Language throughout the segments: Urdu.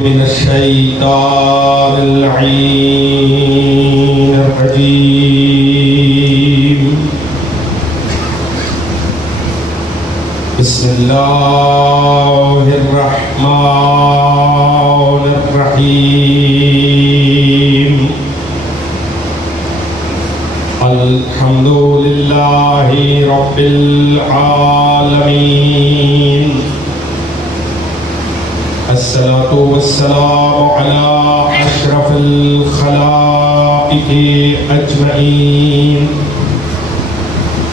من الشيطان اللعين الرجيم. بسم الله الرحمن الرحيم. الحمد لله رب العالمين. الصلاة والسلام على أشرف الخلائق أجمعين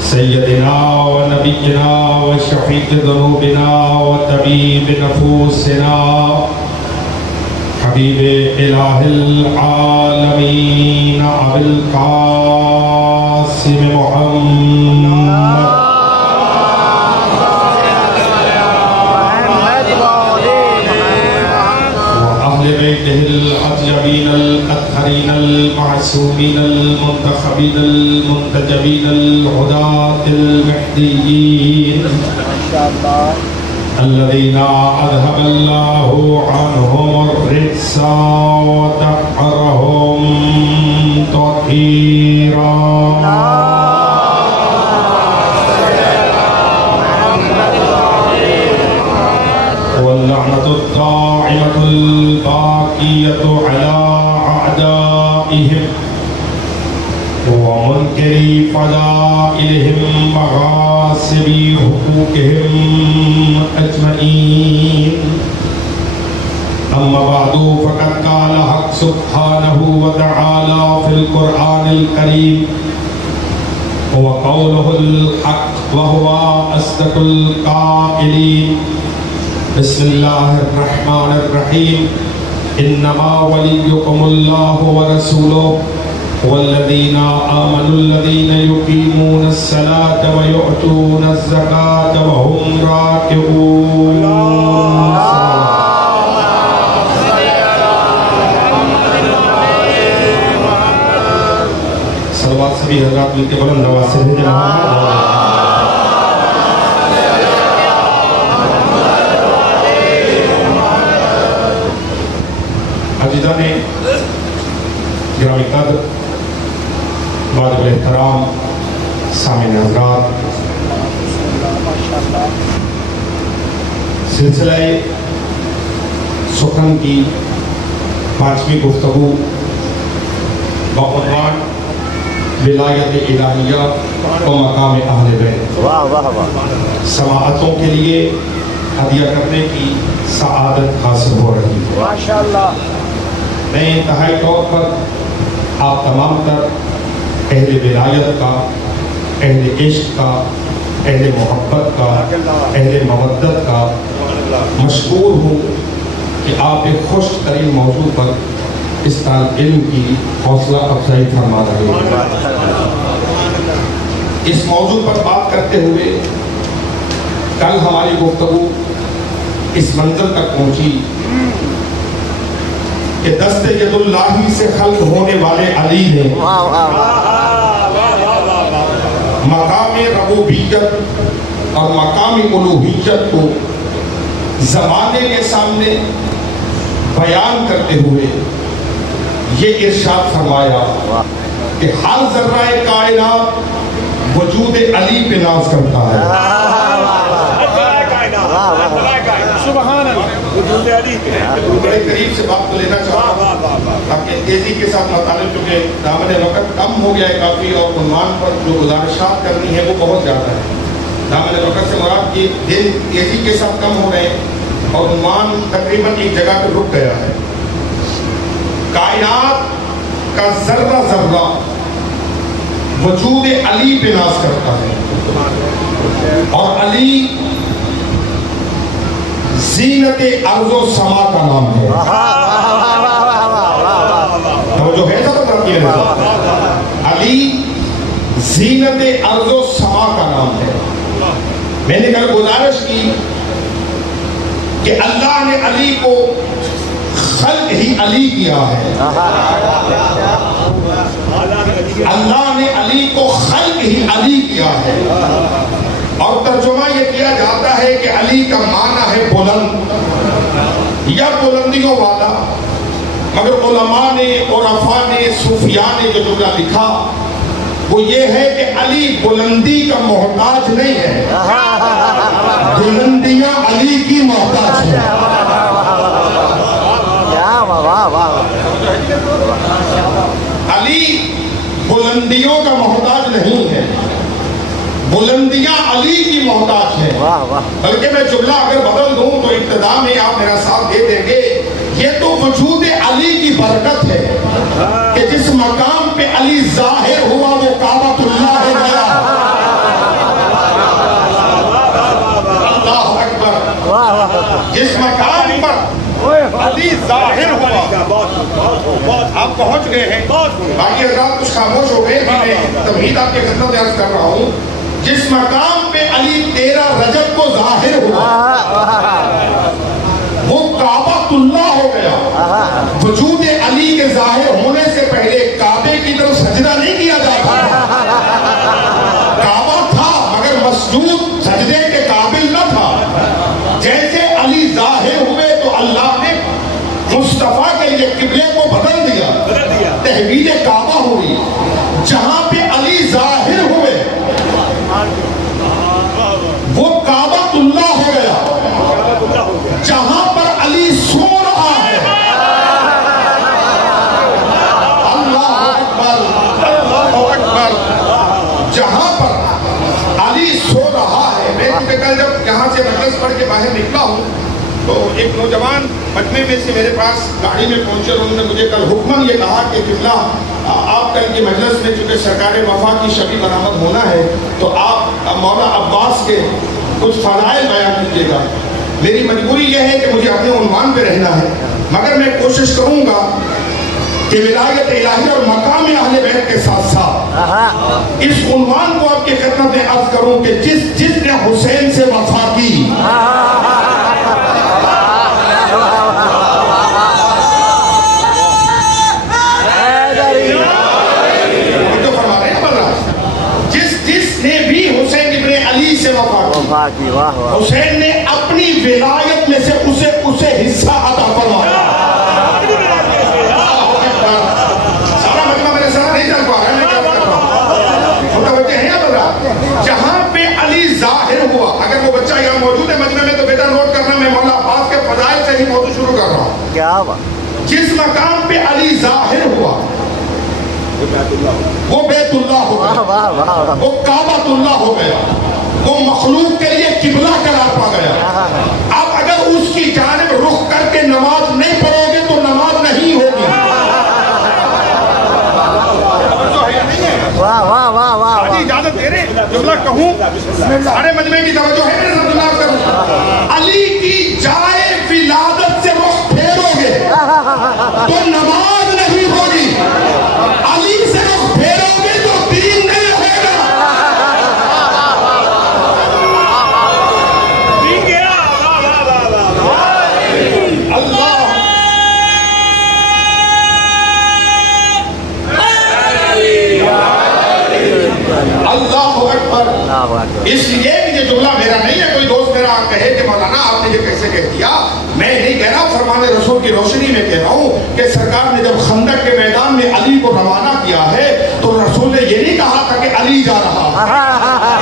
سيدنا ونبينا وشفيع ذنوبنا وطبيب نفوسنا حبيب إله العالمين أبي القاسم محمد بيته الأطيبين الأطهرين المعصومين المنتخبين المنتجبين الهداة المهديين الذين أذهب الله عنهم الرجس وطهرهم تطهيرا. واللعنة الدائمة الباقية على أعدائهم ومنكري فضائلهم مغاصبي حقوقهم أجمعين. أما بعد فقد قال حق سبحانه وتعالى في القرآن الكريم وقوله الحق وهو أصدق القائلين. بسم الله الرحمن الرحيم. إنما وليكم الله ورسوله والذين آمنوا الذين يقيمون الصلاة ويؤتون الزكاة وهم راكعون. صلوات سبھی حضرات مل کے بلند آواز سے بھیجیں. عزیزان گرامی قدر، واجب الاحترام سامعین حضرات، سلسلہ سخن کی 5ویں گفتگو بعنوان ولایت الہیہ و مقام اہل بیت سماعتوں کے لیے ہدیہ کرنے کی سعادت حاصل ہو رہی ہے. ماشاءاللہ. میں انتہائی طور پر آپ تمام تر اہل ولایت کا، اہل عشق کا، اہل محبت کا، اہل مودت کا مشکور ہوں کہ آپ ایک خوش ترین موضوع پر اس طالب علم کی حوصلہ افزائی فرما رہے ہیں. اس موضوع پر بات کرتے ہوئے کل ہماری گفتگو اس منزل تک پہنچی کہ دست ید اللہ سے خلق ہونے والے علی نے مقام ربوبیت اور مقام الوہیت کو زمانے کے سامنے بیان کرتے ہوئے یہ ارشاد فرمایا کہ ہر ذرہ کائنات وجود علی پہ ناز کرتا ہے. سبحان اللہ. بڑے قریب سے بات کو لینا چاہتا تاکہ تیزی کے ساتھ مطالب، چونکہ دامن وقت کم ہو گیا ہے کافی اور عنوان پر جو گزارشات کرنی ہے وہ بہت زیادہ ہے. دامن وقت سے مراد یہ دن تیزی کے ساتھ کم ہو گئے اور عنوان تقریباً ایک جگہ پہ رک گیا ہے. کائنات کا ذرہ ذرہ وجود علی پہ ناز کرتا ہے اور علی زینت ارض و سما کا نام ہے. جو ہے علی زینت ارض و سما کا نام ہے. میں نے کل گزارش کی کہ اللہ نے علی کو خلق ہی علی کیا ہے. اللہ نے علی کو خلق ہی علی کیا ہے. اور ترجمہ یہ کیا جاتا ہے کہ علی کا معنی ہے بلند یا بلندیوں والا، مگر علماء نے، عرفاء نے، صوفیاء نے جو جملہ لکھا وہ یہ ہے کہ علی بلندی کا محتاج نہیں ہے، بلندیاں علی کی محتاج ہیں۔ علی بلندیوں کا محتاج نہیں ہے، بلندیاں علی کی محتاج ہیں۔ بلکہ میں جملہ اگر بدل دوں تو ابتدا میں آپ میرا ساتھ دے دیں گے، یہ تو وجود علی کی برکت ہے کہ جس مقام پہ علی ظاہر ہوا وہ کعبۃ اللہ ہو گیا۔ اللہ اکبر۔ جس مقام پر علی ظاہر ہوا، آپ پہنچ گئے ہیں، باقی حضرات کچھ خاموش ہو گئے، میں تمہید آپ کے خدمت میں عرض کر رہا ہوں۔ جس مقام پہ علی 13 رجب کو ظاہر ہوا وہ کعبۃ اللہ ہو گیا۔ وجود علی کے ظاہر ہونے سے پہلے کعبے کی طرف سجدہ نہیں کیا جاتا، کعبہ تھا مگر مسجود سجدے کے قابل نہ تھا۔ جیسے علی ظاہر ہوئے تو اللہ نے مصطفیٰ کے لیے قبلے کو بدل دیا، تحویل کعبہ ہوئی۔ جہاں پہ علی ظاہر ہوئے وہ کعبۃ اللہ ہو گیا۔ جہاں پر علی سو رہا ہے، اللہ اکبر، اللہ اکبر، جہاں پر علی سو رہا ہے۔ میں کل جب یہاں سے مجلس پڑھ کے باہر نکلا ہوں تو ایک نوجوان مجمع میں سے میرے پاس گاڑی میں پہنچے اور انہوں نے مجھے کل حکماً یہ کہا کہ قبلہ آپ کل کی مجلس میں چونکہ سرکار وفا کی شبی برآمد ہونا ہے تو آپ مولا عباس کے کچھ فضائل بیان کیجیے گا۔ میری مجبوری یہ ہے کہ مجھے اپنے عنوان پہ رہنا ہے، مگر میں کوشش کروں گا کہ ولایت الہی اور مقام اہل بیت کے ساتھ ساتھ اس عنوان کو آپ کی خدمت میں عرض کروں کہ جس نے حسین سے وفا کی، جس نے بھی حسین ابن علی سے وفا کی، حسین نے اپنی ولایت میں سے اسے حصہ عطا فرمایا۔ سارا مجمع میرے ساتھ نہیں چل پا رہا ہے، میں کیا کر رہا ہوں، متوجہ ہیں آپ؟ جہاں پہ علی ظاہر ہوا، اگر وہ بچہ یہاں موجود ہے مجمع میں تو بیٹا نوٹ کرنا، میں مولا عباس کے فضائل سے ہی موضوع شروع کر رہا ہوں۔ کیا بات؟ جس مقام پہ علی ظاہر ہوا وہ بیت اللہ ہو گیا، وہ کعبۃ اللہ ہو گیا، وہ مخلوق کے لیے قبلہ قرار پا گیا۔ اب اگر اس کی جانب رخ کر کے نماز نہیں پڑھو گے تو نماز نہیں ہوگی۔ اجازت دے رہے جملہ کہوں، سارے مجمع کی توجہ ہے، میرے ساتھ کروں۔ علی کی جائے ولادت سے رخ پھیرو گے تو نماز نہیں ہوگی، علی سے رخ پھیرو گے تو دین نہیں رہے گا۔ اللہ اکبر۔ اس لیے یہ جملہ میرا نہیں ہے، کوئی دوست میرا کہے کہ مولانا آپ نے یہ کیسے کہہ دیا، میں نہیں کہہ رہا، فرمان رسول کی روشنی میں کہہ رہا ہوں کہ سرکار نے جب خندق کے میدان میں علی کو روانہ کیا ہے تو رسول نے یہ نہیں کہا تھا کہ علی جا رہا،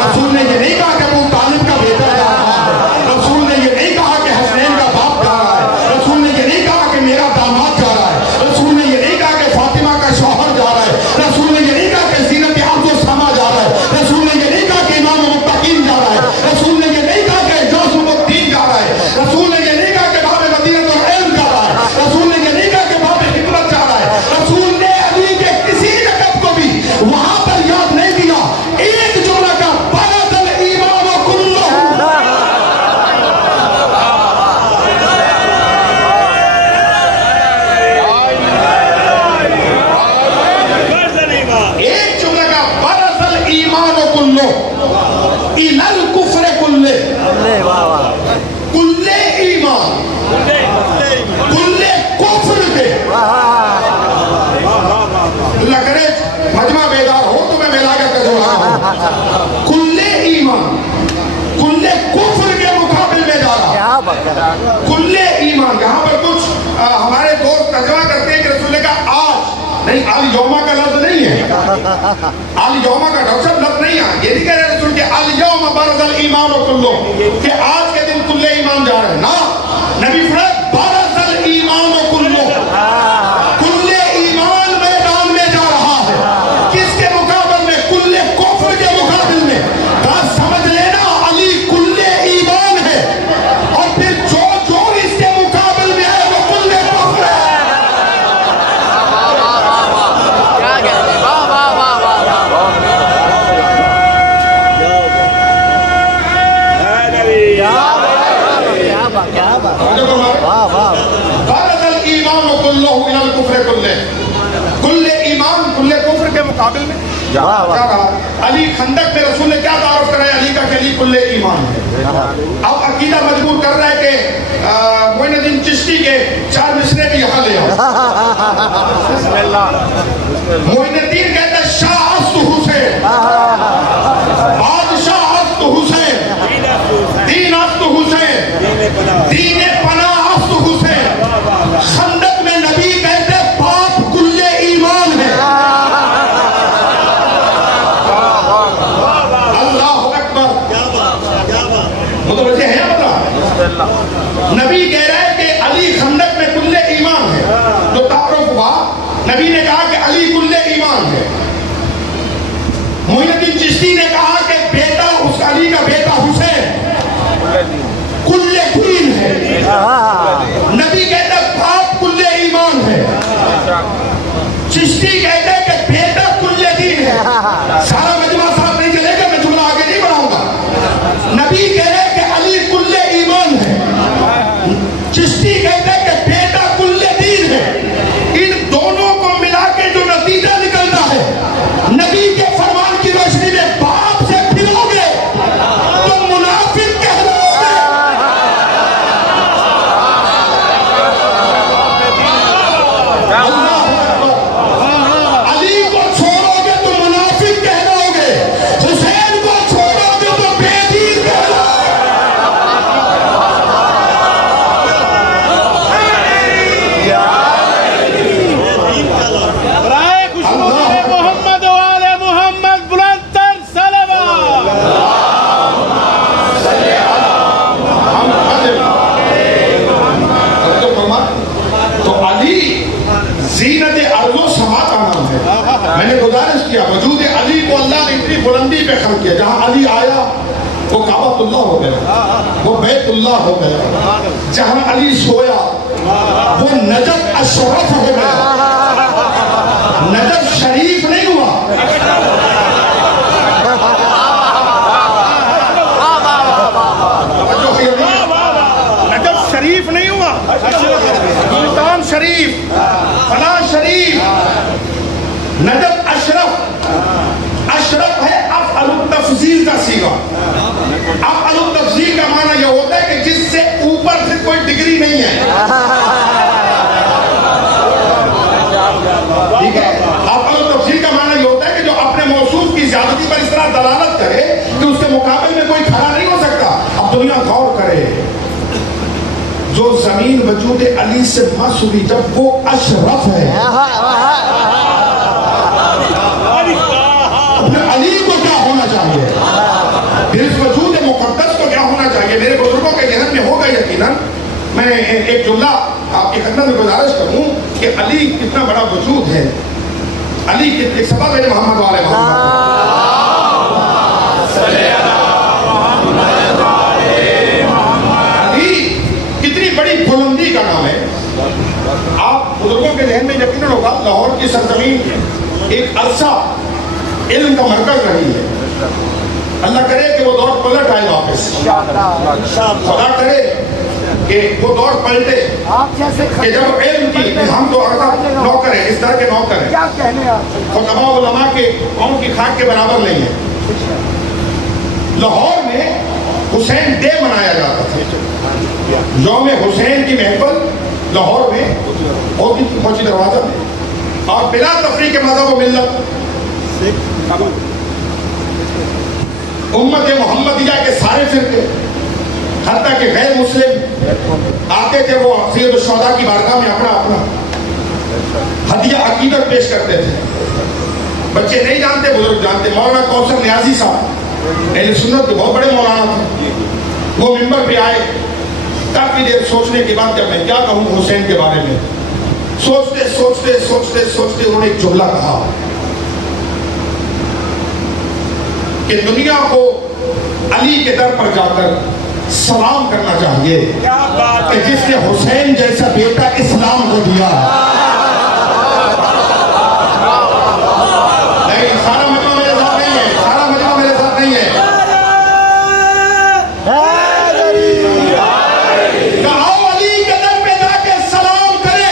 رسول نے یہ نہیں کہا کہ ابو طالب کا بیٹا جا رہا ہے، رسول نے یہ نہیں کہا کہ حسنین کا باپ جا رہا ہے، رسول نے یہ نہیں کہا کہ میرا داماد جا رہا ہے، رسول نے یہ نہیں کہا کہ فاطمہ کا شوہر جا رہا ہے، رسول نے یہ نہیں کہا کہ زینت عبد السما جا رہا ہے، رسول نے یہ نہیں کہا کہ امام متقین جا رہا ہے، رسول نے یہ نہیں کہا کہ جاسم الدین جا رہا ہے، رسول نے یہ نہیں کہا کہ باب مدینہ العلم جا رہا ہے، رسول نے یہ نہیں کہا کہ باب حکمت جا رہا ہے، رسول نے علی کے کسی الیوما کا لفظ نہیں ہے، الیوما کا ڈاکٹر صاحب لفظ نہیں ہے. یہ نہیں کہہ رہے رسول کہ الیوم برز الایمان کلہ، کہ آج کے دن کل ایمان جا رہے ہیں. نا، نبی فرمایا برز الایمان کلہ، کل ایمان میدان میں جا رہا ہے. کس کے مقابل میں؟ کل کفر کے مقابل میں. بات سمجھ لینا، علی کل ایمان ہے، اور پھر جو اس کے مقابل میں ہے وہ کل کفر ہے. کل ایمان کل کفر کے مقابل میں جا رہا. علی خندق میں رسول نے کیا تعارف کرایا علی کا کہ علی کل ایمان ہے. اب عقیدہ مجبور کر رہا ہے کہ معین الدین چشتی کے 4 مصرے بھی یہاں لے آؤ. معین الدین کہتا ہے شاہ است حسین، بادشاہ است حسین، دین است حسین، دین پناہ است حسین. خندق میں نبی کہتے باپ کل ایمان ہے. اللہ اکبر. متوجہ ہے اللہ؟ نبی کہہ رہا ہے کہ علی خندق میں کل ایمان ہے. تو تعارف ہوا، نبی نے کہا کہ علی کل ایمان ہے. معین الدین چشتی نے کہا کہ بیٹا اس علی کا بیٹا حسین کل دین ہے. نبی کہتا ہے باپ کل ایمان ہے. چشتی کہتا ہے کہ بیٹا کل دین ہے. سارا مجمع صاحب نہیں چلے گا، میں جملہ آگے نہیں بڑھاؤں گا. نبی کہہ رہے کہ علی کل ایمان ہے، چشتی کہتا ہے کہ بیٹا کل دین ہے. ان دونوں کو ملا کے جو نتیجہ نکلتا ہے، نبی کے فرمان کی روشنی میں باپ سے پھرو گے تو منافق کہلو گے. علی کو چھوڑو گے تو منافق کہلو گے، حسین کو چھوڑو گے تو بے دین کہلو گے. برائے خوشبو محمد و آل محمد بلند تر صلوات. تو علی زینت ارض و سما کا نام ہے. میں نے گزارش کیا وجود علی کو اللہ نے اتنی بلندی پہ خلق کیا، جہاں علی آیا وہ کعبۃ اللہ ہو گیا، وہ بیت اللہ ہو گیا. جہاں علی سویا وہ نجف اشرف ہو گیا، نجف شریف نہیں ہوا. نجف شریف نہیں ہوا، ملتان شریف، فلاں شریف. نجف اشرف، اشرف ہے افعل التفضیل کا صیغہ. افعل التفضیل کا معنی یہ ہوتا ہے کہ جس سے اوپر سے کوئی ڈگری نہیں ہے. ٹھیک ہے، افعل التفضیل کا معنی یہ ہوتا ہے کہ جو اپنے موصوف کی زیادتی پر اس طرح دلالت کرے کہ اس کے مقابل میں کوئی کھڑا نہیں ہو سکتا. اب دنیا غور کرے، جو زمین وجود علی سے مس ہوئی جب وہ اشرف ہے، اپنے علی کو کیا ہونا چاہیے، پھر اس وجود مقدس کو کیا ہونا چاہیے. میرے بزرگوں کے ذہن میں ہوگا یقیناً. میں ایک جملہ آپ کی خدمت میں گزارش کروں کہ علی کتنا بڑا وجود ہے. علی ایک سبب ہے محمد والے محمد، بڑی بلندی کا نام ہے. آپ بزرگوں کے ذہن میں یقیناً ہوگا لاہور کی سرزمین ایک عرصہ علم کا مرکز رہی ہے. اللہ کرے کہ وہ دور پلٹ آئے واپس، خدا کرے کہ وہ دور پلٹے کہ جب علم کی ہم تو نوکر ہیں، اس طرح کے نوکر ہیں، خطبہ علماء کے قوم کی خاک کے برابر نہیں ہے. لاہور میں حسین ڈے منایا جاتا تھا. یوم حسین کی محفل لاہور میں ہوتی تھی فوجی دروازہ میں، اور بلا تفریق مذہب و ملت امت محمدیہ کے سارے فرقے حتیٰ کہ غیر مسلم آتے تھے. وہ سید الشہداء کی بارگاہ میں اپنا اپنا ہدیہ عقیدت نظر پیش کرتے تھے. بچے نہیں جانتے, بزرگ جانتے. مولانا کوثر نیازی صاحب اہل سنت کے بہت بڑے مولانا تھے. وہ ممبر پہ آئے, کافی دیر سوچنے کے بعد کہ میں کیا کہوں حسین کے بارے میں, سوچتے سوچتے سوچتے سوچتے انہوں نے ایک جملہ کہا کہ دنیا کو علی کے در پر جا کر سلام کرنا چاہیے کہ جس نے حسین جیسا بیٹا اسلام کو دیا. نہیں, سارا مجمع میرے ساتھ نہیں ہے, سارا مجمع میرے ساتھ نہیں ہے. کہو علی کے در پہ جا کے سلام کرے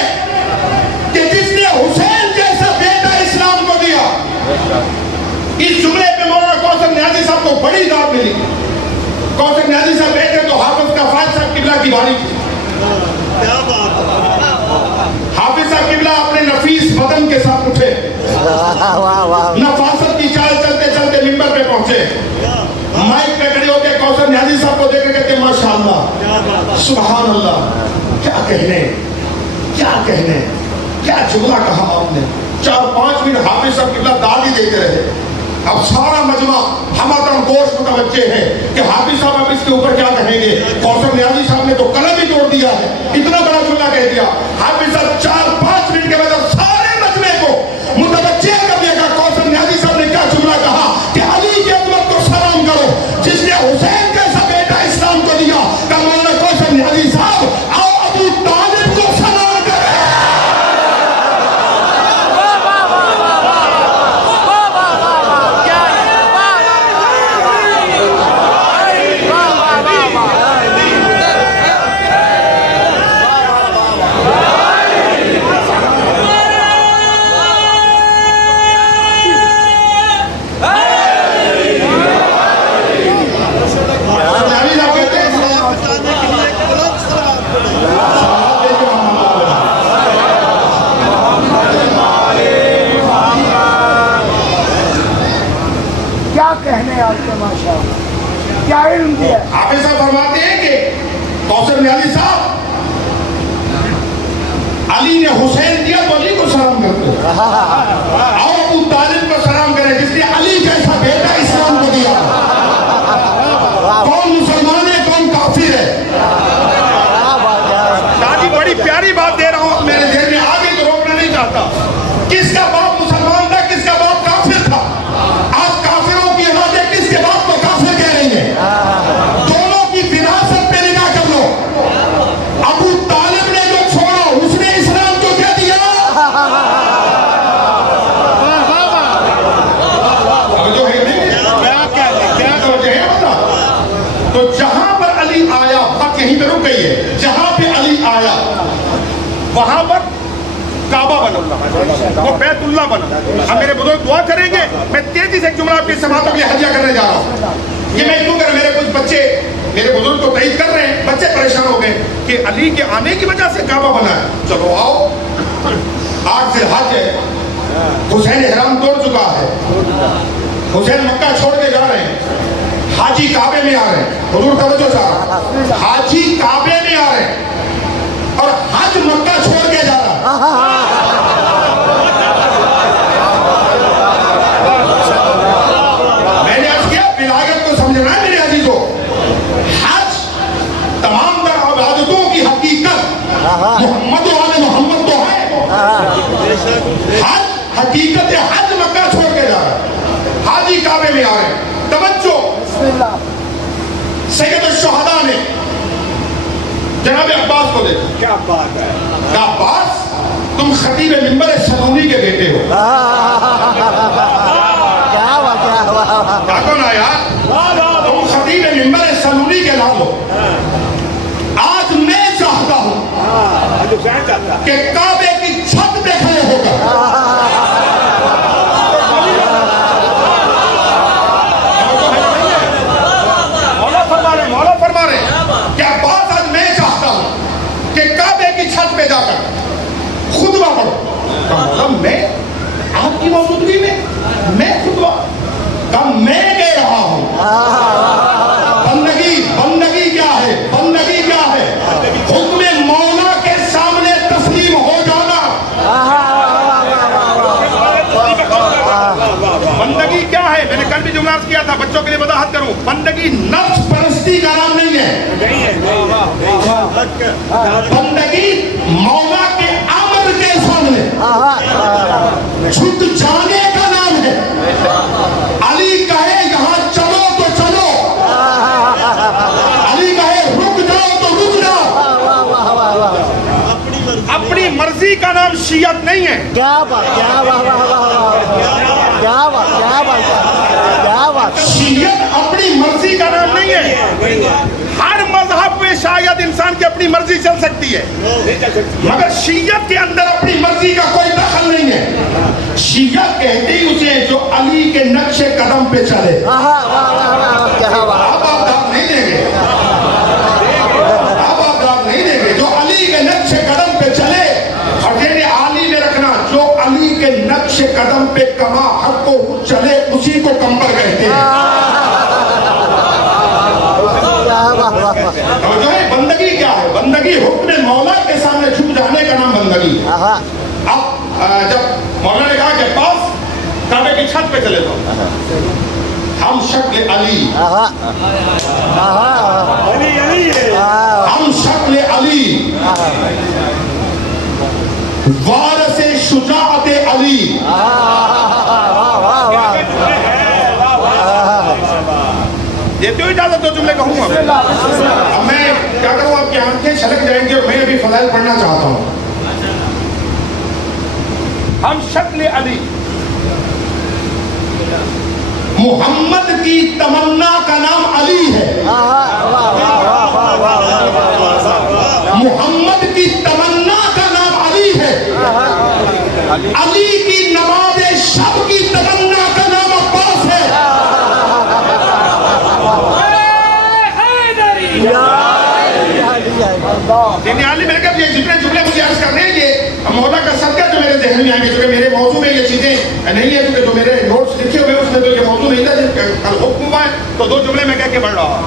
کہ جس نے حسین جیسا بیٹا اسلام کو دیا. اس جملے پہ مولانا کوثر نیازی صاحب کو بڑی داد ملی. کوثر نیازی صاحب بیٹھے تو حافظ کا فائد صاحب قبلہ کی باری تھی. حافظ صاحب قبلہ اپنے نفیس بدن کے ساتھ اٹھے, نفاست کی چال چلتے چلتے ممبر پہ پہنچے, مائک پہ کھڑے ہو کے کوثر نیازی صاحب کو دیکھ کے کہتے ماشاءاللہ سبحان اللہ, کیا کہنے, کیا کہنے, کیا جملہ کہا آپ نے. 4-5 منٹ حافظ صاحب قبلہ داد ہی دیتے رہے. اب سارا مجمع ہمارا گوشت متوجہ ہے کہ حافظ صاحب اب اس کے اوپر کیا کہیں گے. کوثر نیازی صاحب نے تو قلم ہی توڑ دیا ہے, اتنا بڑا جملہ کہہ دیا. حافظ صاحب 4-5 منٹ کے بعد سارے مجمع کو متوجہ کر دیا کہ کوثر نیازی صاحب نے کیا جملہ کہا کہ علی کے عظمت کو سلام کرو جس نے حسین جیسا بیٹا اسلام کو دیا. کہ مولانا کوثر نیازی صاحب آؤ ابو طالب کو سلام کریں. حافظ صاحب فرماتے ہیں کہ کوثر نیازی صاحب علی نے حسین دیا تو علی کو سلام کرتے ہیں, اور ابو طالب کو سلام کرے جس نے علی جیسا بیٹا اسلام کو دیا. کون مسلمان ہے کون کافر ہے. دادی بڑی پیاری بات دے رہا ہوں, میرے ذہن میں آگے تو روکنا نہیں چاہتا. کس کا باپ مسلمان تھا, کس کا باپ کافر تھا. آج کافروں کی اولادیں کس کے باپ کو کافر کہہ رہی ہیں. دونوں کی وراثت پہ نگاہ کر لو. ابو طالب نے جو چھوڑا اس نے اسلام کو کیا دیا. جو ہے تو جہاں پر علی آیا, بات یہیں پہ رک گئی ہے, جہاں پہ علی آیا وہاں پر کعبہ بنا, وہ بیت اللہ بنا. اب میرے بزرگ دعا کریں گے, میں تیزی سے ایک جملہ آپ کی سماعتوں کے لیے ہدیہ کرنے جا رہا ہوں. یہ میں کیوں کر, میرے کچھ بچے میرے بزرگ تو تائید کر رہے ہیں, بچے پریشان ہو گئے کہ علی کے آنے کی وجہ سے کعبہ بنا ہے. چلو آؤ, 8 ذی الحج ہے, حسین احرام توڑ چکا ہے, حسین مکہ چھوڑ کے جا رہے ہیں, حاجی کعبے میں آ رہے ہیں. حضور توجہ چاہ, حاجی کعبے میں آ رہے ہیں اور حج مکہ چھوڑ کے جا رہا ہے. میں نے عرض کیا ولایت کو سمجھنا ہے میرے عزیزوں. حج تمام تر عبادتوں کی حقیقت محمد و آل محمد تو ہے. حج حقیقت حج مکہ چھوڑ کے جا رہا ہے, حاجی کعبے میں آ رہے ہیں. توجہ, سید الشہداء نے جناب عباس کو دیکھا. کیا بات ہے, کیا عباس تم خطیب منبر سلونی کے بیٹے ہو. کیا کون آیا, تم خطیب منبر سلونی کے نام ہو. آج میں چاہتا ہوں کہ کعبے کی چھت پہ کھڑے ہو کر چھت پہ جا کر خطبہ پڑھو. مطلب میں آپ کی موجودگی میں خطبہ کا میں کہہ رہا ہوں. بندگی کیا ہے, بندگی کیا ہے, حکم مولا کے سامنے تسلیم ہو جانا. عرض کیا تھا، بچوں کے لیے وضاحت کروں، بندگی نفس پرستی کا نام نہیں ہے، بندگی مولا کے امر کے سامنے جھک جانے کا نام ہے۔ علی کہے یہاں چلو تو چلو، علی کہے رک جاؤ تو رک جاؤ۔ اپنی مرضی کا نام شیعت نہیں ہے۔ کیا بات، کیا بات، کیا بات، کیا بات، کیا بات۔ شیعت اپنی مرضی کا نام نہیں ہے۔ ہر مذہب میں شاید انسان کی اپنی مرضی چل سکتی ہے، مگر شیعت کے اندر اپنی مرضی کا کوئی دخل نہیں ہے۔ شیعت کہتے ہی اسے جو علی کے نقش قدم پہ چلے۔ اب آپ داد نہیں دیں گے، اب آپ داد نہیں دیں گے۔ جو علی کے نقش قدم پہ چلے، اور یہ عالی میں رکھنا، جو علی کے نقش قدم پہ کما حق کو چلے اسی کو کمبر کہتے ہیں۔ اور جو ہے بندگی کیا ہے؟ بندگی حکم مولا کے سامنے جھک جانے کا نام بندگی ہے۔ اب جب مولا نے کہا کہ عباس کعبے کی چھت پہ چلے تو ہم شکل علی، ہم شکل علی، وارث شجاعت علی۔ دیتے ہو اجازت؟ دو جملے کہوں گا۔ اب میں کیا کروں، آپ کی آنکھیں چھلک جائیں گے اور میں ابھی فضائل پڑھنا چاہتا ہوں۔ ہم شکل علی، محمد کی تمنا کا نام علی ہے، محمد کی تمنا کا نام علی ہے، علی کی نماز شب کی تمنا کا نام عباس ہے۔ علی میرے کہا یہ جتنے جملے مجھے عرض کرنے ہیں یہ مولا کا صدقہ جو میرے ذہن میں آئیں گے، کیونکہ میرے موضوع میں یہ چیزیں نہیں ہے، کیونکہ جو میرے نوٹس لکھے ہوئے اس میں تو یہ موضوع نہیں تھا، کل حکم ہوا ہے تو دو جملے میں کہہ کے بڑھ رہا ہوں۔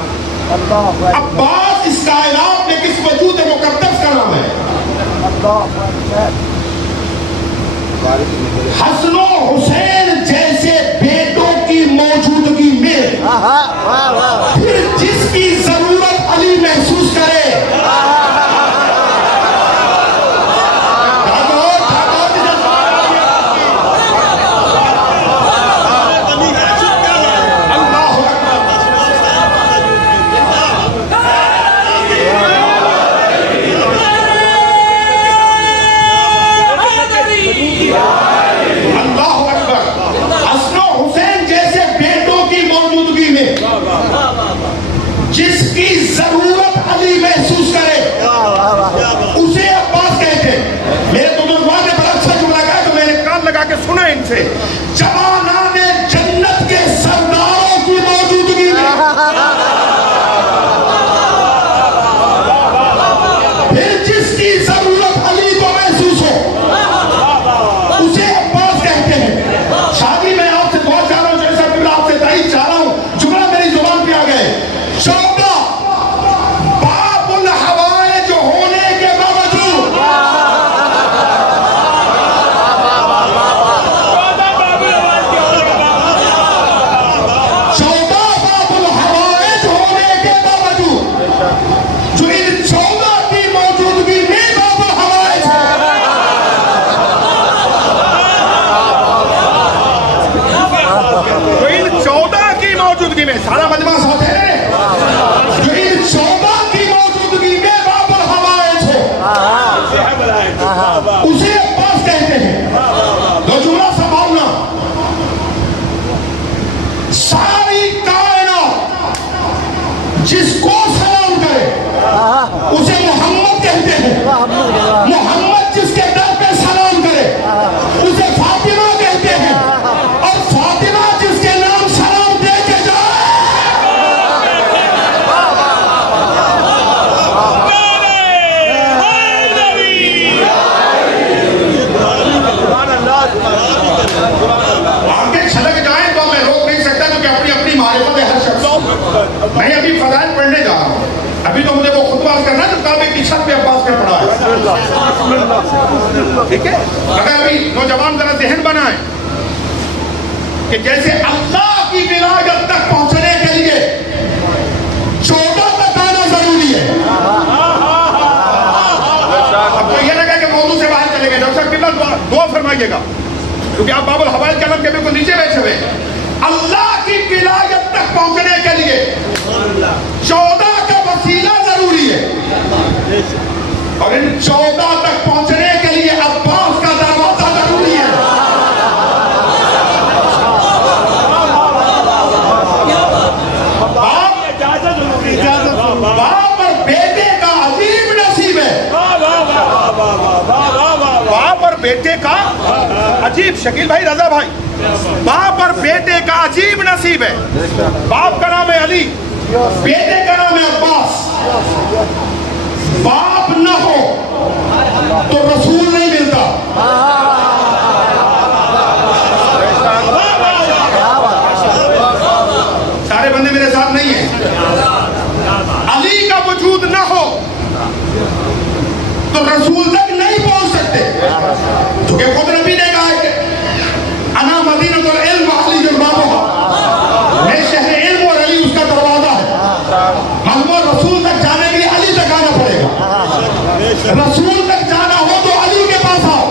عباس اس کائنات میں کس وجود مقدس کا نام ہے؟ حسن و حسین جیسے بیٹوں کی موجودگی میں پھر جس کی ضرورت علی محسوس کرے، جس کی ضرورت علی محسوس کرے اسے عباس کہتے ہیں۔ میرے بزرگوں نے بڑا اچھا جملہ کہا تو میں نے کان لگا کے سنا ان سے، جوانان جنت کے سرداروں کی موجودگی میں پھر جس کی ضرورت علی کو محسوس ہو اسے عباس کہتے ہیں۔ شادی میں آپ سے دعا چاہ رہا ہوں، جیسا کہ میں آپ سے دعائی چاہ رہا ہوں، جملہ میری زبان پہ آ گئے، باب الحوائج ہونے کے باوجود جو ان 14 کی موجودگی میں باب الحوائج ہے، جو ان 14 کی موجودگی میں سارا مجمع ساتھ ہے، جو ان 14 کی موجودگی میں باب الحوائج ہے اسے عباس کہتے ہیں۔ دو جملہ سنبھالنا، ساری کائنات جس کو سلام کرے اسے محمد کہتے ہیں، محمد جس کے در پہ سلام کرے اسے فاطمہ کہتے ہیں، اور فاطمہ جس کے نام سلام دے کے جائے آگے چھلک جائیں تو میں روک نہیں سکتا، کیونکہ اپنی اپنی معرفت ہے ہر شخص کو۔ میں ابھی فضائل پڑھنے جا رہا ہوں، ابھی تو مجھے وہ خطبہ کرنا ہے جو کعبے کی چھت پہ عباس کا پڑھا ہے، ٹھیک ہے؟ اگر ابھی نوجوان ذرا ذہن بنائیں کہ جیسے اللہ کی ولایت تک پہنچنے کے لیے 14 تک آنا ضروری ہے. اب تو یہ لگا کہ موضوع سے باہر چلے گئے. ڈاکٹر صاحب قبلہ دعا فرمائیے گا کیونکہ آپ باب الحوائج قلم کے بالکل نیچے بیٹھے ہوئے. اللہ کی ولایت تک پہنچنے کے لیے 14 کا وسیلہ ضروری ہے, اور ان 14 تک پہنچنے کے لیے عباس کا دروازہ ضروری ہے. باپ اور بیٹے کا عظیم نصیب ہے. باپ اور بیٹے کا عجیب, شکیل بھائی, رضا بھائی, باپ اور بیٹے کا عجیب نصیب ہے. باپ کا نام ہے علی, بیٹے کا نام ہے عباس. باپ نہ ہو تو رسول نہیں ملتا. سارے بندے میرے ساتھ نہیں ہیں. علی کا وجود نہ ہو تو رسول تک نہیں پہنچ سکتے, کیونکہ خود نبی نے کہا ہے کہ انا مدینۃ العلم علی بابها, میں شہر علم اور علی اس کا دروازہ ہے. معلوم رسول تک جانے کے لیے علی تک آنا پڑے گا. رسول تک جانا ہو تو علی کے پاس آؤ,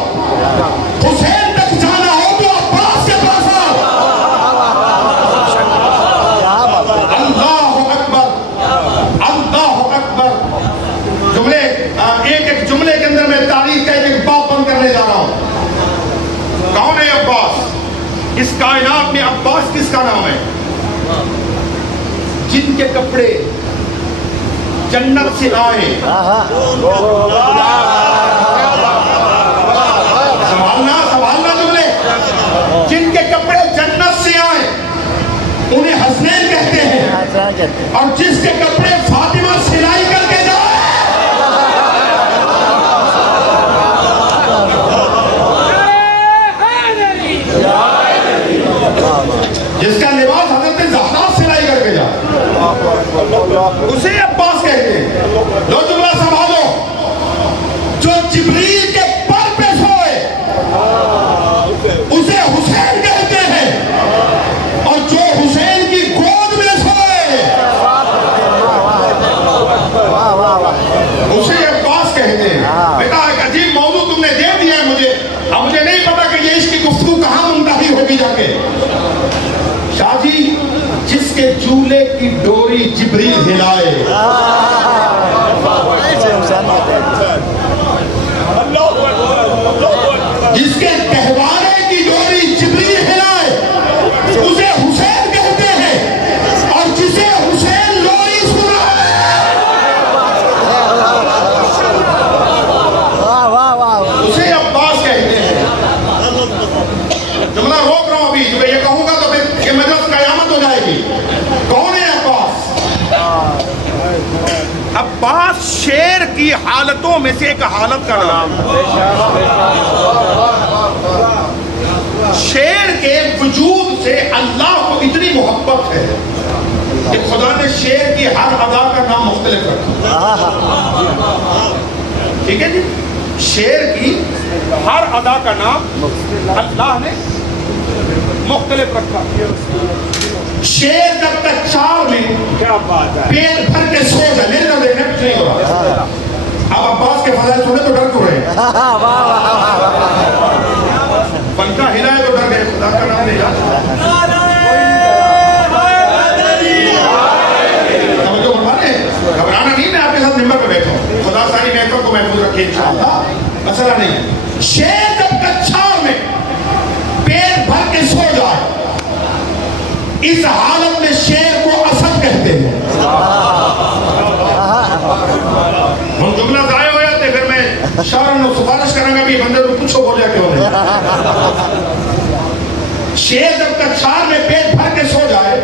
حسین تک جانا ہو تو عباس کے پاس آؤ. اللہ اکبر, اللہ اکبر. جملے ایک جملے کے اندر میں تاریخ کا ایک باب بند کرنے جا رہا ہوں. کون ہے عباس؟ اس کائنات میں عباس کس کا نام ہے؟ جن کے کپڑے جنت سے آئے. سوالنا جملے. جن کے کپڑے جنت سے آئے انہیں حسنین کہتے ہیں, اور جس کے کپڑے فاطمہ سلائی کر کے جائے جس کا لباس حضرت زہرا سلائی کر کے جائے اسے عباس کہتے ہیں. لو جملہ سنبھالو. جو جبریل کے پر پہ سوئے اسے حسین کہتے ہیں, اور جو حسین کی گود میں سوئے اسے عباس کہتے ہیں. بیٹا ایک عجیب موضوع تم نے دے دیا ہے مجھے. اب مجھے نہیں پتا کہ یہ اس کی گفتگو کہاں منتہی ہوگی جا کے. شاہ جی, جس کے چولہے کی ڈوری جبریل ہلائے, جس کے کہوانے کی ڈوری جبریل ہلائے اسے حسین کہتے ہیں, اور جسے حسین لوری سنائے اسے عباس کہتے ہیں. جملہ روک رہا ہوں ابھی, جو میں یہ کہوں گا تو پھر یہ مجلس قیامت ہو جائے گی. کون ہے عباس؟ عباس شیر کی حالتوں میں سے ایک حالت کا نام. شیر کے وجود سے اللہ کو اتنی محبت ہے کہ خدا نے شیر کی ہر ادا کا نام مختلف رکھا. ٹھیک ہے جی, شیر کی ہر ادا کا نام اللہ نے مختلف رکھا. شیر جب تک چار میں کیا بات ہے پیٹ بھر کے سو جائے, میرے نہ دیکھنے کچھ نہیں ہو رہا. اب عباس کے فضائل سنے تو ڈر کیوں رہے؟ پنکھا ہلائے تو ڈر گئے. خدا کا نام لے جا. گھبرانا نہیں, میں آپ کے ساتھ نمبر پہ بیٹھا ہوں. خدا ساری محفل کو محفوظ رکھے انشاءاللہ, مسئلہ نہیں ہے. شیر جب کچھار میں پیٹ بھر کے سو جائے اس حالت میں شیر کو اسد کہتے ہیں. ہم جملہ ضائع ہو جاتے, پھر میں شارن و سفارش کروں گا بھی بندے کو پوچھو بولیا کیوں نہیں. شیر جب کچھار میں پیٹ بھر کے سو جائے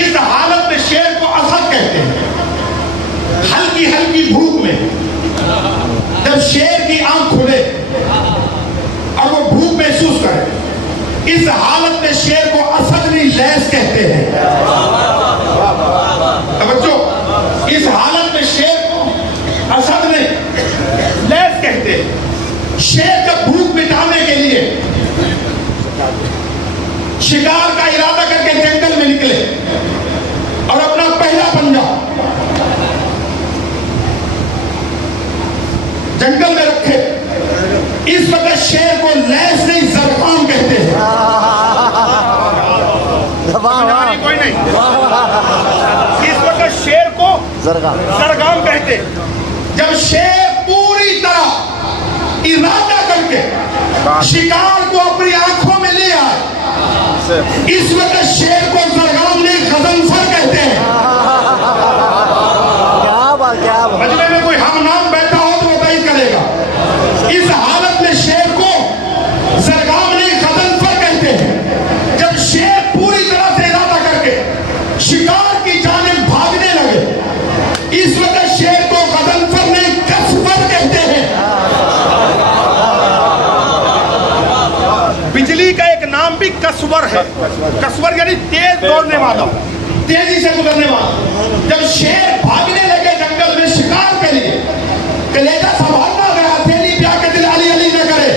اس حالت میں شیر کو اسد کہتے ہیں. ہلکی ہلکی بھوک میں جب شیر کی آنکھ کھلے اور وہ بھوک محسوس کرے اس حالت میں شیر کو اسد نہیں لیس کہتے ہیں. توجہ, اس حالت میں شیر کو اسد نہیں لیس کہتے ہیں. شیر کا بھوک مٹانے کے لیے شکار کا ارادہ کر کے نکلے اور اپنا پہلا پنجہ جنگل میں رکھے. اس وقت شیر کو لیس نہیں زرقام کہتے ہیں. کوئی نہیں. اس وقت شیر کو زرقام کہتے ہیں. جب شیر پوری طرح ارادہ کر کے شکار کو اپنی آنکھوں میں لے آئے, اس وقت شیر کو زرقام نہیں غضنفر کہتے ہیں. مجمع میں کوئی ہم نام بیٹھا ہو تو وہ تائید کرے گا. اس حالت میں شیر کو زرقام نہیں غضنفر کہتے ہیں. جب شیر پوری طرح سے ارادہ کر کے شکار کی جانب بھاگنے لگے, اس وقت شیر کو غضنفر نہیں کسفر کہتے ہیں. بجلی کا ایک نام بھی کسور ہے. کسور یعنی تیز دوڑنے والا, تیزی سے گزرنے والا. جب شیر بھاگنے لگے جنگل میں شکار کے لیے, کلیجہ سنبھالنا گیا, تھیلی پیا کے دل علی علی نہ کرے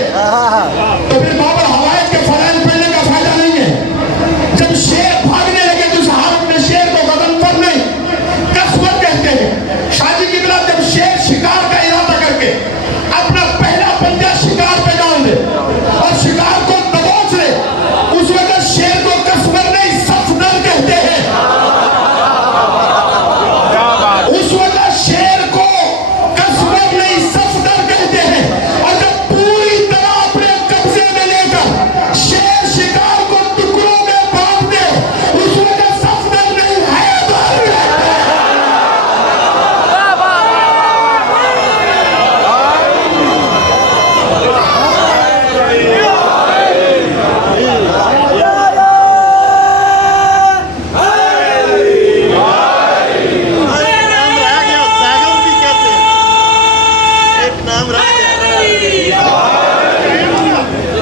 تو پھر بابر حوائد کے فرائض پڑھنے کا فائدہ نہیں ہے. جب شیر بھاگنے لگے تو اس حالت میں شیر کو غضنفر نہیں کسور کہتے ہیں. شاہ جی کی بلا جب شیر شکار کا ارادہ کر کے اپنا پہلا پنجہ شکار پہ ڈال دے اور شکار کو دبوچ لے, اس وقت شیر کو کسور نہیں صفدر کہتے ہیں. اس وقت شیر کو کسور نہیں صفدر کہتے ہیں. اور جب پوری طرح اپنے قبضے میں لے کر شیر شکار کو ٹکڑوں میں بانٹ دے, اس وقت صفدر نہیں حیدر کہتے ہیں.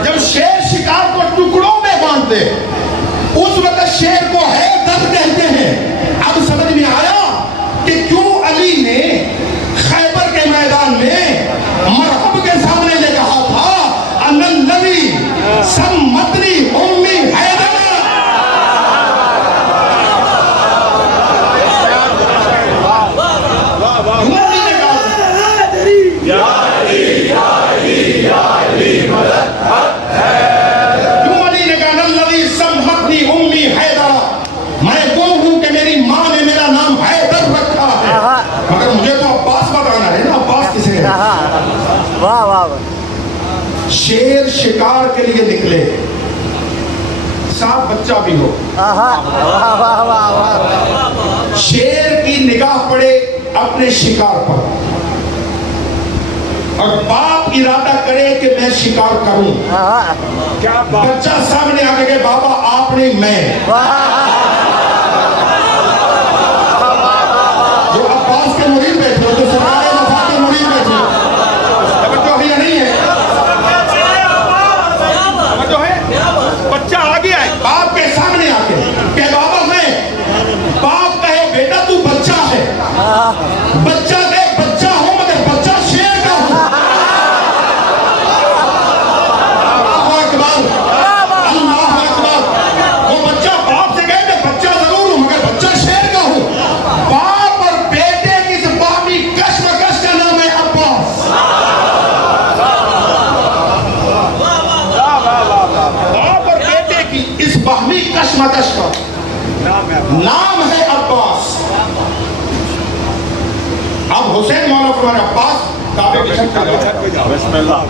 جب شیر شکار کو ٹکڑوں میں بانٹ دے, اس وقت شیر کو حیدر کہتے ہیں. اب سمجھ میں آیا کہ کیوں علی نے خیبر کے میدان میں مرحب کے سامنے یہ کہا تھا ان الذی سمتنی امی حیدر. کیوں علی نے کہا ان الذی سمتنی امی حیدر, میں وہ ہوں کہ میری ماں نے میرا نام حیدر رکھا ہے. مگر مجھے تو عباس بتانا ہے نا, عباس کسے ہے. شیر شکار کے لیے نکلے, ساتھ بچہ بھی ہو. شیر کی نگاہ پڑے اپنے شکار پر, اور باپ ارادہ کرے کہ میں شکار کروں. بچہ سامنے آ کے بابا آپ نہیں میں. جو عباس کے مرید بیٹھے ہو, جو سرکار وفا کے مرید بیٹھے ہو, توجہ ہے یا نہیں ہے؟ جو ہے بچہ آگے آئے باپ کے سامنے آ کے کہ بابا میں. باپ کہے بیٹا تو بچہ ہے, بچہ کہے بچہ ہوں مگر بچہ شیر کا ہوں. اللہ اکبر, اللہ اکبر. وہ بچہ باپ سے کہے کہ بچہ ضرور ہوں مگر بچہ شیر کا ہوں. باپ اور بیٹے کی اس باہمی کشمکش کا نام ہے عباس. باپ اور بیٹے کی اس باہمی کشمکش کا نام ہے عباس. اب حسین مولا فرمانے عباس کعبے کی چھت پہ جاؤ.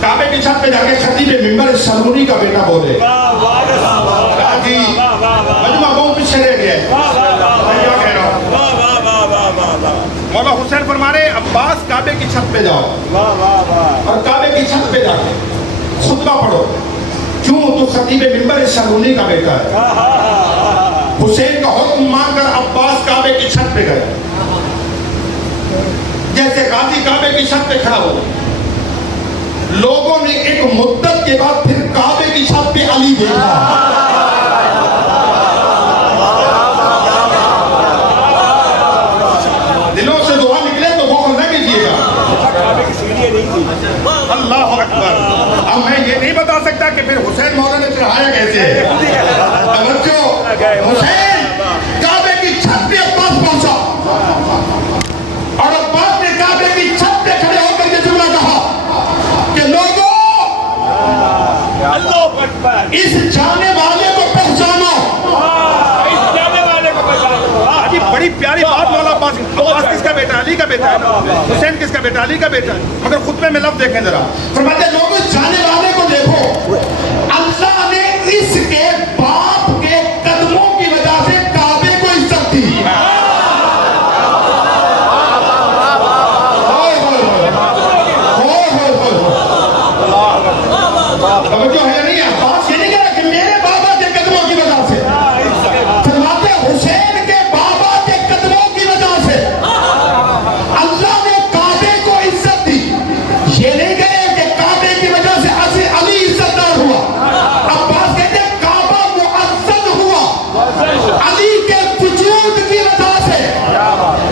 کعبے کی چھت پہ جا کے خطیب منبر سلمونی کا بیٹا بولے, کہا جی مجمع بہت پیچھے رہ گیا ہے, میں کیا کہہ رہا ہوں. مولا حسین فرمانے عباس کعبے کی چھت پہ جاؤ اور کعبے کی چھت پہ جا کے خطبہ پڑھو. کیوں؟ تو خطیب منبر سلمونی کا بیٹا ہے. حسین کا حکم مان کر عباس کعبے کی چھت پہ گئے. جیسے غازی کعبے کی چھت پہ کھڑا ہو, لوگوں نے ایک مدت کے بعد پھر کعبے کی چھت پہ علی دیکھا. دلوں سے دعا نکلے تو بغض نہ کیجیے گا. اللہ اکبر. اب میں یہ نہیں بتا سکتا کہ پھر حسین مولا نے چڑھایا کیسے ہے. حسین کعبے کی چھت پہ عباس پہنچا اور عباس نے کعبے کی چھت پہ کھڑے ہو کر کے جملہ کہا کہ لوگوں اس جانے والے کو پہچانو. بڑی پیاری بات مولا عباس کس کا بیٹا؟ علی کا بیٹا ہے نا. حسین کس کا بیٹا؟ علی کا بیٹا ہے. مگر خطبے میں لفظ دیکھیں ذرا. فرماتے لوگوں اس جانے والے کو دیکھو, اللہ نے اس کے باپ کے قدموں کی وجہ سے کعبے کو عزت دی. توجہ ہے نہیں؟ عباس یہ نہیں کہا کہ میرے بابا کے قدموں کی وجہ سے. فرماتے حسین کے بابا کے قدموں کی وجہ سے اللہ نے کعبے کو عزت دی. یہ نہیں کہے کہ کعبے کی وجہ سے علی عزت دار ہوا. عباس کہتے ہیں کعبہ معزز ہوا علی کے وجود کی وجہ سے.